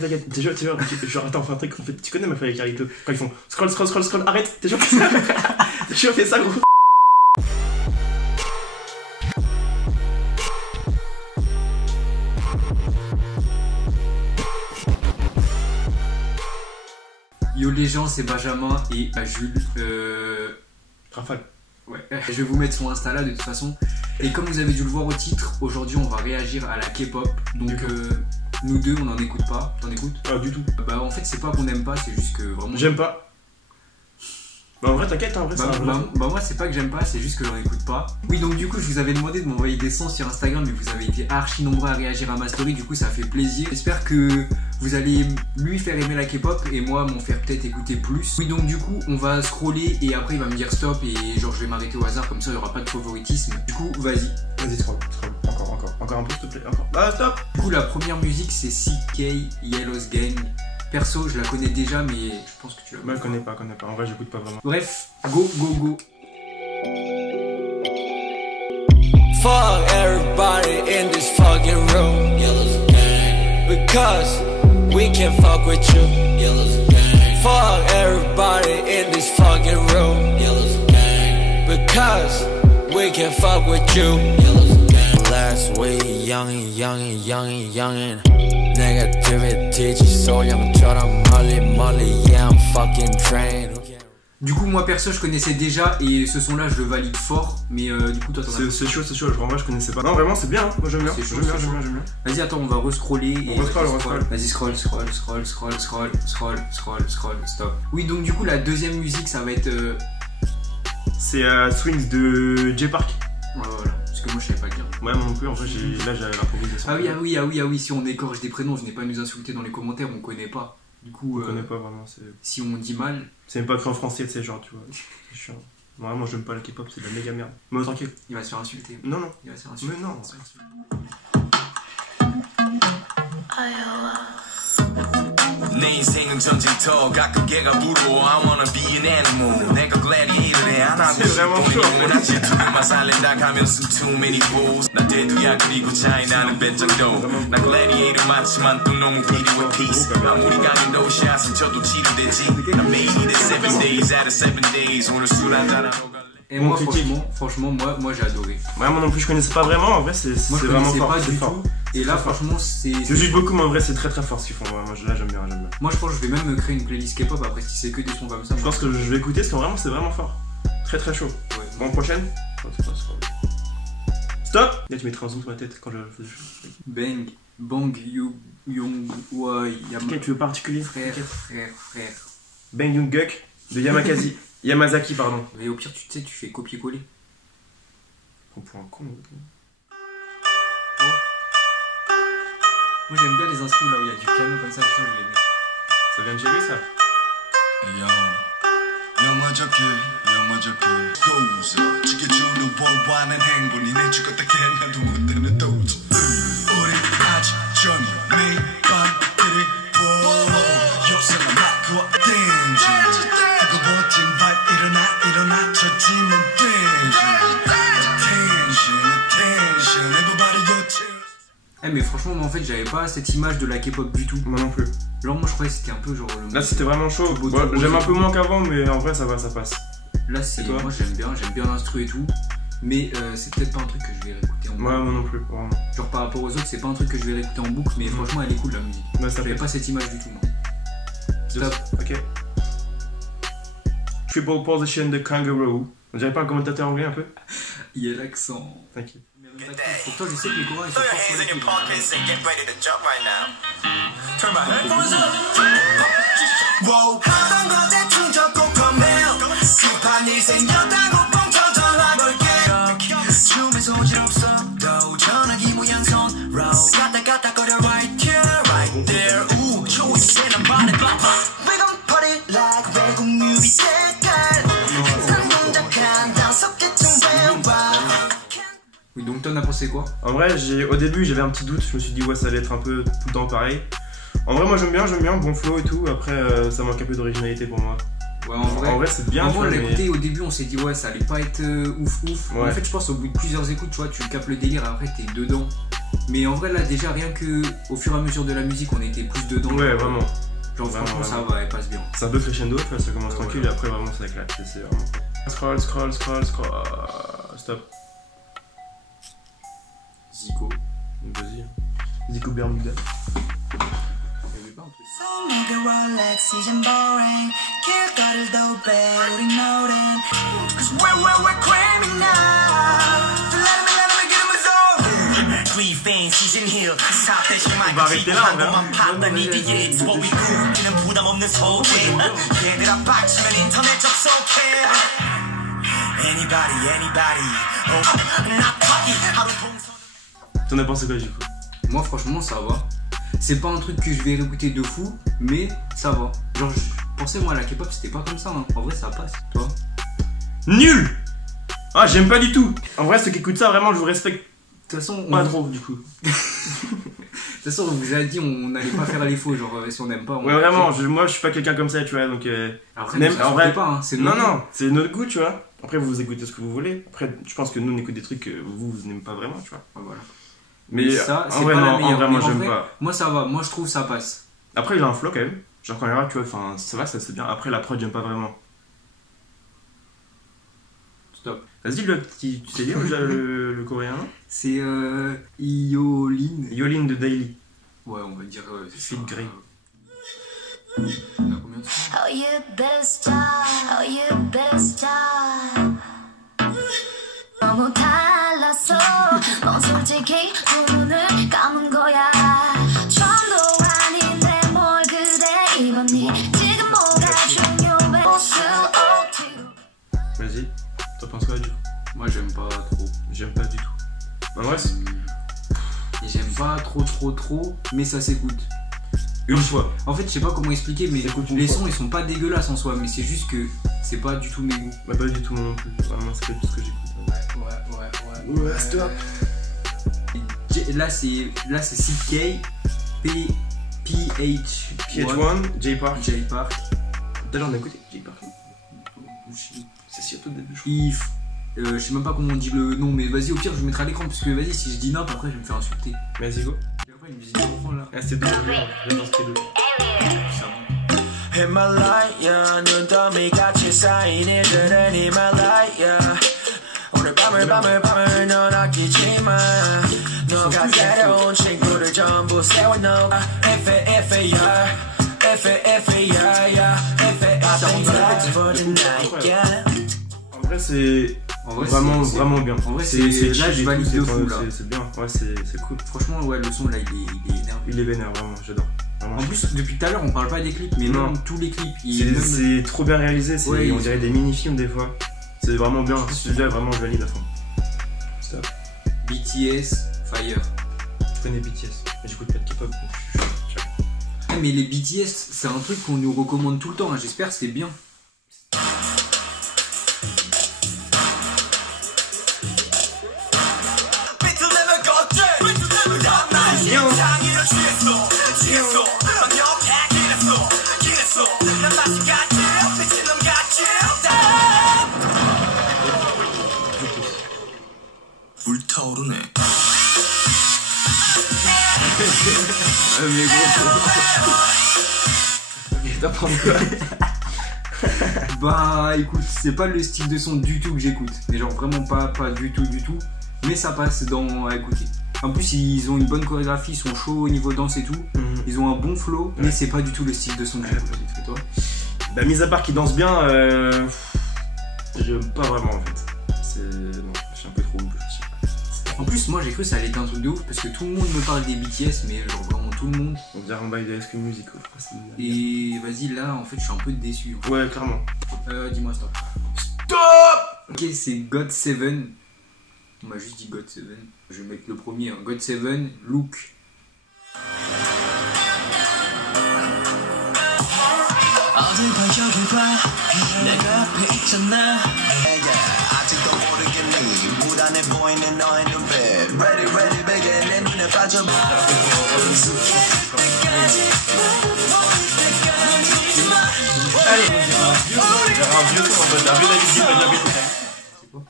T'inquiète, t'es sûr, genre attends, on fait un truc, en fait, tu connais ma avec Carlito, quand ils font scroll, arrête, t'es sûr, t'es sûr, fais ça gros. Yo les gens, c'est Benjamin et Jules. Rafale. Ouais, je vais vous mettre son Insta là de toute façon. Et comme vous avez dû le voir au titre, aujourd'hui on va réagir à la K-pop. Donc nous deux on n'en écoute pas. T'en écoutes? Pas du tout. Bah en fait c'est pas qu'on aime pas, c'est juste que vraiment... J'aime pas. Bah en vrai t'inquiète, en vrai bah moi c'est pas que j'aime pas, c'est juste que j'en écoute pas. Oui donc du coup je vous avais demandé de m'envoyer des sons sur Instagram, mais vous avez été archi nombreux à réagir à ma story, du coup ça fait plaisir. J'espère que vous allez lui faire aimer la K-pop et moi m'en faire peut-être écouter plus. Oui donc du coup on va scroller et après il va me dire stop et genre je vais m'arrêter au hasard, comme ça il y aura pas de favoritisme. Du coup vas-y. Vas-y scroll, encore un peu s'il te plaît, encore. Ah stop. Du coup la première musique c'est CK Yellow's Gang. Perso, je la connais déjà, mais je pense que tu la connais. Bah, connais pas. En vrai, j'écoute pas vraiment. Bref, go. Fuck everybody in this fucking room. Yellow's gang. Because we can fuck with you. Yellow's gang. Fuck everybody in this fucking room. Yellow's gang. Because we can fuck with you. Yellow's gang. Last week, youngin. Negativity 소량처럼 멀리 yeah I'm fucking trained. Du coup moi perso je connaissais déjà et ce son là je le valide fort, mais du coup toi t'en as... C'est chaud, en vrai je connaissais pas. Non vraiment c'est bien, hein. Moi j'aime bien. J'aime bien. Vas-y attends on va rescroller. On rescroll. Vas-y scroll, stop. Oui donc du coup la deuxième musique ça va être... C'est Swings de Jay Park. Ouais voilà, parce que moi je savais pas le dire. Ouais moi non plus, en vrai là j'ai l'improvisation. Ah oui, si on écorche des prénoms, je n'ai pas à nous insulter dans les commentaires, on connaît pas. Du coup, on connaît pas vraiment, si on dit mal... C'est même pas écrit en français, tu sais, genre, tu vois. C'est chiant. Vraiment, j'aime pas le K-pop, c'est de la méga merde. Mais tranquille. Il va se faire insulter. Non. Il va se faire insulter. Mais non. 내 인생은 전쟁터 각각개가 부러워 I wanna be an animal 내가 gladiator에 안 하고 싶고 나 질투만 살린다 가면서 too many fools 나 대두야 그리고 차이나는 배짱도 나 gladiator 맞지만 또 너무 필요해 peace 아무리 가는 no shot은 저도 치료되지 나 made it 7 days out of 7 days 오늘 술 한잔 하러 갈래. Et moi franchement moi j'ai adoré. Ouais moi non plus je connaissais pas vraiment, en vrai c'est vraiment fort. C'est fort. Et là franchement c'est... Je juge beaucoup mais en vrai c'est très fort ce qu'ils font, moi là j'aime bien. Moi je pense que je vais même me créer une playlist K-pop après si c'est que des sons comme ça. Je pense que je vais écouter parce que vraiment c'est vraiment fort. Très chaud. Ouais. Bon prochaine. Stop. Là tu mettras un zoom sur ma tête quand je fais. Bang Young Wai. Quelqu'un tu veux particulier? Frère. Bang Young Guk de Yamazaki pardon. Mais au pire tu sais tu fais copier-coller. On prend un con. Oh. Moi j'aime bien les instruments là où il y a du piano comme ça, je les mets. Ça vient de chez lui ça? Mais franchement moi en fait j'avais pas cette image de la K-pop du tout. Moi non plus. Genre moi je croyais que c'était un peu genre le... Là c'était vraiment chaud. J'aime un peu moins qu'avant mais en vrai ça passe. Là c'est... Moi j'aime bien l'instru et tout. Mais c'est peut-être pas un truc que je vais réécouter en boucle. Ouais moi non plus vraiment. Genre par rapport aux autres c'est pas un truc que je vais réécouter en boucle, mais franchement elle est cool la musique. Ouais, j'avais pas cette image du tout moi. Stop. Ok. Triple position de Kangaroo. On dirait pas un commentateur anglais un peu? Il y a l'accent. T'inquiète. Pourtant je sais que les courants ils sont forts sur les films. Oui, donc t'en as pensé quoi? En vrai, au début j'avais un petit doute, je me suis dit ouais ça allait être un peu tout le temps pareil. En vrai moi j'aime bien, bon flow et tout, après ça manque un peu d'originalité pour moi. Ouais en vrai c'est bien. En vrai on l'a écouté au début on s'est dit ouais ça allait pas être ouf. Ouais. En fait je pense au bout de plusieurs écoutes tu vois tu captes le délire et après t'es dedans. Mais en vrai, là, déjà, rien que au fur et à mesure de la musique, on était plus dedans. Ouais, vraiment. Genre, Vraiment, franchement, vraiment. ça va, elle passe bien. C'est un peu crescendo, tu vois, ça commence Ouais, tranquille voilà. et après vraiment ça éclate. C'est vraiment. Scroll. Stop. Zico. Vas-y. Zico Bermuda. Il y avait pas un truc. So nigga Rolex season boring 길거리도 배 우리 노랜 Cause we're criminal So let me get in my zone Three fans season here Stop that shit On va arrêter là, en vrai. 봤던 이게 It's what we do 우리는 부담 없는 소개 얘들아 빡치면 인터넷 접속해 Anybody not cocky 하루 동선 T'en as pensé quoi du coup? Moi, franchement, ça va. C'est pas un truc que je vais réécouter de fou, mais ça va. Genre, je pensais, moi, la K-pop, c'était pas comme ça. Hein. En vrai, ça passe, toi. Nul! Ah, j'aime pas du tout! En vrai, ceux qui écoutent ça, vraiment, je vous respecte De toute façon, pas trop du coup. De toute façon, on vous a dit, on n'allait pas faire les faux. Genre, si on n'aime pas, on. Ouais, vraiment, moi je suis pas quelqu'un comme ça, tu vois, donc. Après, Même- en en vrai- vrai, pas. Hein. C'est Non, notre non, c'est notre goût, tu vois. Après, vous écoutez ce que vous voulez. Après, je pense que nous, on écoute des trucs que vous n'aimez pas vraiment, tu vois. goût. Ouais, voilà. Mais ça, en c'est vrai, pas la non, en meilleure. vrai, moi, Mais en j'aime vrai, pas. Moi, ça va. Moi, je trouve ça passe. Après, il a un flow quand même. Genre, quand il rappe, tu vois, enfin, ça va, ça c'est bien. Après, la prod, j'aime pas vraiment. Stop. Vas-y, tu sais lire le coréen? C'est Yolin. Yolin de Daily. Ouais, on va dire. C'est Feed ça. Grey. On a combien de sons? Oh, you better stop. 너무 달랐어. 넌 솔직히 두 눈을 감은 거야. 처음도 아닌데 뭘 그래 입었니? 지금 뭐가 중요해? 옷을 OT로. Vas-y, t'en penses quoi du coup? Moi, j'aime pas trop. J'aime pas du tout. En vrai, c'est Et j'aime pas trop, mais ça s'écoute. une fois. En fait, je sais pas comment expliquer, mais S'écoute une les fois. sons ils sont pas dégueulasses en soi, mais c'est juste que c'est pas du tout mes goûts. Bah, pas du tout, moi non plus. Vraiment, c'est pas tout ce que j'écoute. Ouais, stop. Là, c'est CK, PH, PH1, J Park. J Park, Tout à l'heure, on a écouté J Park. C'est surtout des deux choses. If. Je sais même pas comment on dit le nom, mais vas-y, au pire, je le mettrai à l'écran parce que vas-y, si je dis n'importe après, je vais me faire insulter. Vas-y, go. Et après, une musique d'enfant là. Ah, c'était deux. J'adore ce qu'il y a. 히말라야 눈더미 같이 쌓인 일들은 히말라야 오늘 밤을 넌 아끼지마 너가 새로운 친구를 전부 세워놓아 F.A.F.A.R. F.A.F.A.R. F.A.F.A.R. for the night, yeah. En vrai, c'est En vrai, vraiment, c'est- vraiment bien. en vrai, c'est là, chill je et valide tout, de c'est- fou, là. C'est bien, ouais, c'est cool. Franchement, ouais, le son là, il est énervé. Il est vénère, vraiment, j'adore. Vraiment, En plus, depuis tout à l'heure, on parle pas des clips, mais Non. même tous les clips, c'est trop bien réalisé, Ouais, on ils dirait sont- des mini-films des fois. C'est vraiment bien. Celui-là, vraiment, je valide à fond. Stop. BTS, Fire. Je connais BTS, mais j'écoute pas de K-pop, donc je suis Ah, mais les BTS, c'est un truc qu'on nous recommande tout le temps, hein. J'espère que c'est bien. 불타오르네. Mais gros, bah écoute, c'est pas le style de son du tout que j'écoute. Mais genre vraiment pas du tout. Mais ça passe à écouter. En plus, ils ont une bonne chorégraphie, ils sont chauds au niveau danse et tout. Ils ont un bon flow, mais c'est pas du tout le style de son que j'écoute. Et toi? Bah, mis à part qu'il danse bien, j'aime pas vraiment en fait. Non, je suis un peu trop ouf. En plus, moi j'ai cru que ça allait être un truc de ouf parce que tout le monde me parle des BTS, mais genre vraiment tout le monde. On dirait un bail de High Music. Et vas-y, là en fait, je suis un peu déçu. Ouais, clairement. Dis-moi stop. Stop! Ok, c'est God 7. On m'a juste dit God 7. Je vais mettre le premier. Hein. God 7, Look. 어딜 봐 여길 봐 내가 앞에 있잖아 아직도 모르겠니 무단해 보이는 너의 눈빛 Ready baby 내 눈에 빠져봐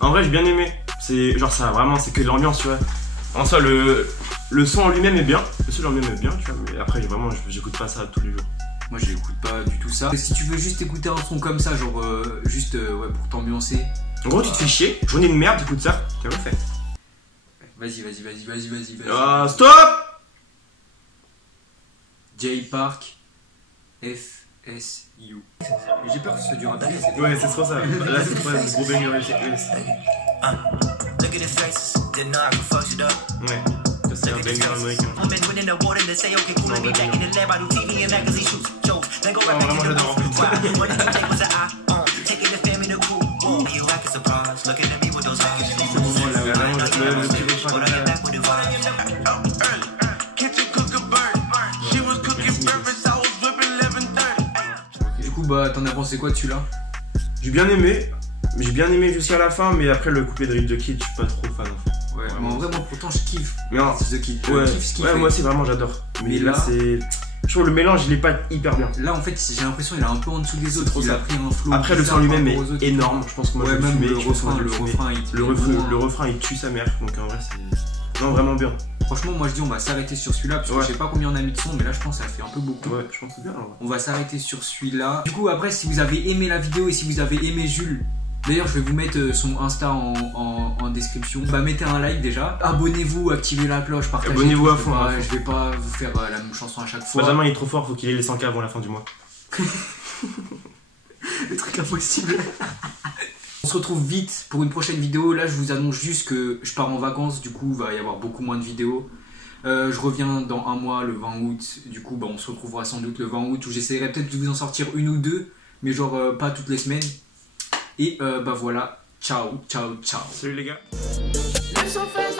En vrai, j'ai bien aimé. C'est genre ça, vraiment, c'est que de l'ambiance, tu vois. En soi, le son en lui-même est bien. Le son en lui-même est bien, tu vois. Mais après, vraiment, j'écoute pas ça tous les jours. Moi, j'écoute pas du tout ça. Si tu veux juste écouter un son comme ça, genre juste ouais, pour t'ambiancer. En gros, tu te fais chier. Journée de merde, t'écoutes ça. Tu refais. Vas-y. Ah, stop! J Park FSU. J'ai peur que ce soit du rap. Ouais, c'est trop ça. Là, c'est trop le gros banger. Look at his face, didn't know I could fuck shit up. Ouais, c'est un banger américain. Women went in the water to say, okay, cool, let me back in the lab. I do TV and magazine shoots, jokes. Then go right back in the booth. Why? What did you take was an eye on? Taking the family to cool. You acting surprised, looking at me with those eyes. Du coup, bah, t'en as pensé quoi de celui-là? J'ai bien aimé jusqu'à la fin, mais après le couplet de Rip the Kid, je suis pas trop fan en fait. Ouais, mais en vrai, moi pourtant je kiffe. Mais non, The Kid, ouais, je kiffe ce qu'il fait. moi aussi vraiment j'adore. Mais là, c'est. Je trouve le mélange il est pas hyper bien. Là en fait, j'ai l'impression qu'il est un peu en dessous des autres. Il a pris un flow. Après le son lui-même est énorme. Je pense que moi ouais, je même fumé, le refrain il tue sa mère. Donc en vrai c'est. Non, vraiment bien. Franchement, moi je dis on va s'arrêter sur celui-là parce que je sais pas combien on a mis de son, mais là je pense que ça fait un peu beaucoup. Ouais, je pense que c'est bien. Alors. On va s'arrêter sur celui-là. Du coup, après, si vous avez aimé la vidéo et si vous avez aimé Jules, d'ailleurs, je vais vous mettre son Insta en description. Bah, mettez un like déjà. Abonnez-vous, activez la cloche, partagez. Abonnez-vous à fond. Je vais pas vous faire la même chanson à chaque fois. Benjamin il est trop fort, faut qu'il ait les 100K avant la fin du mois. Le truc impossible. On se retrouve vite pour une prochaine vidéo. Là, je vous annonce juste que je pars en vacances. Du coup, il va y avoir beaucoup moins de vidéos. Je reviens dans un mois, le 20 août. Du coup, bah, on se retrouvera sans doute le 20 août où j'essaierai peut-être de vous en sortir une ou deux, mais genre pas toutes les semaines. Et bah voilà, ciao. Salut les gars. Live so fast.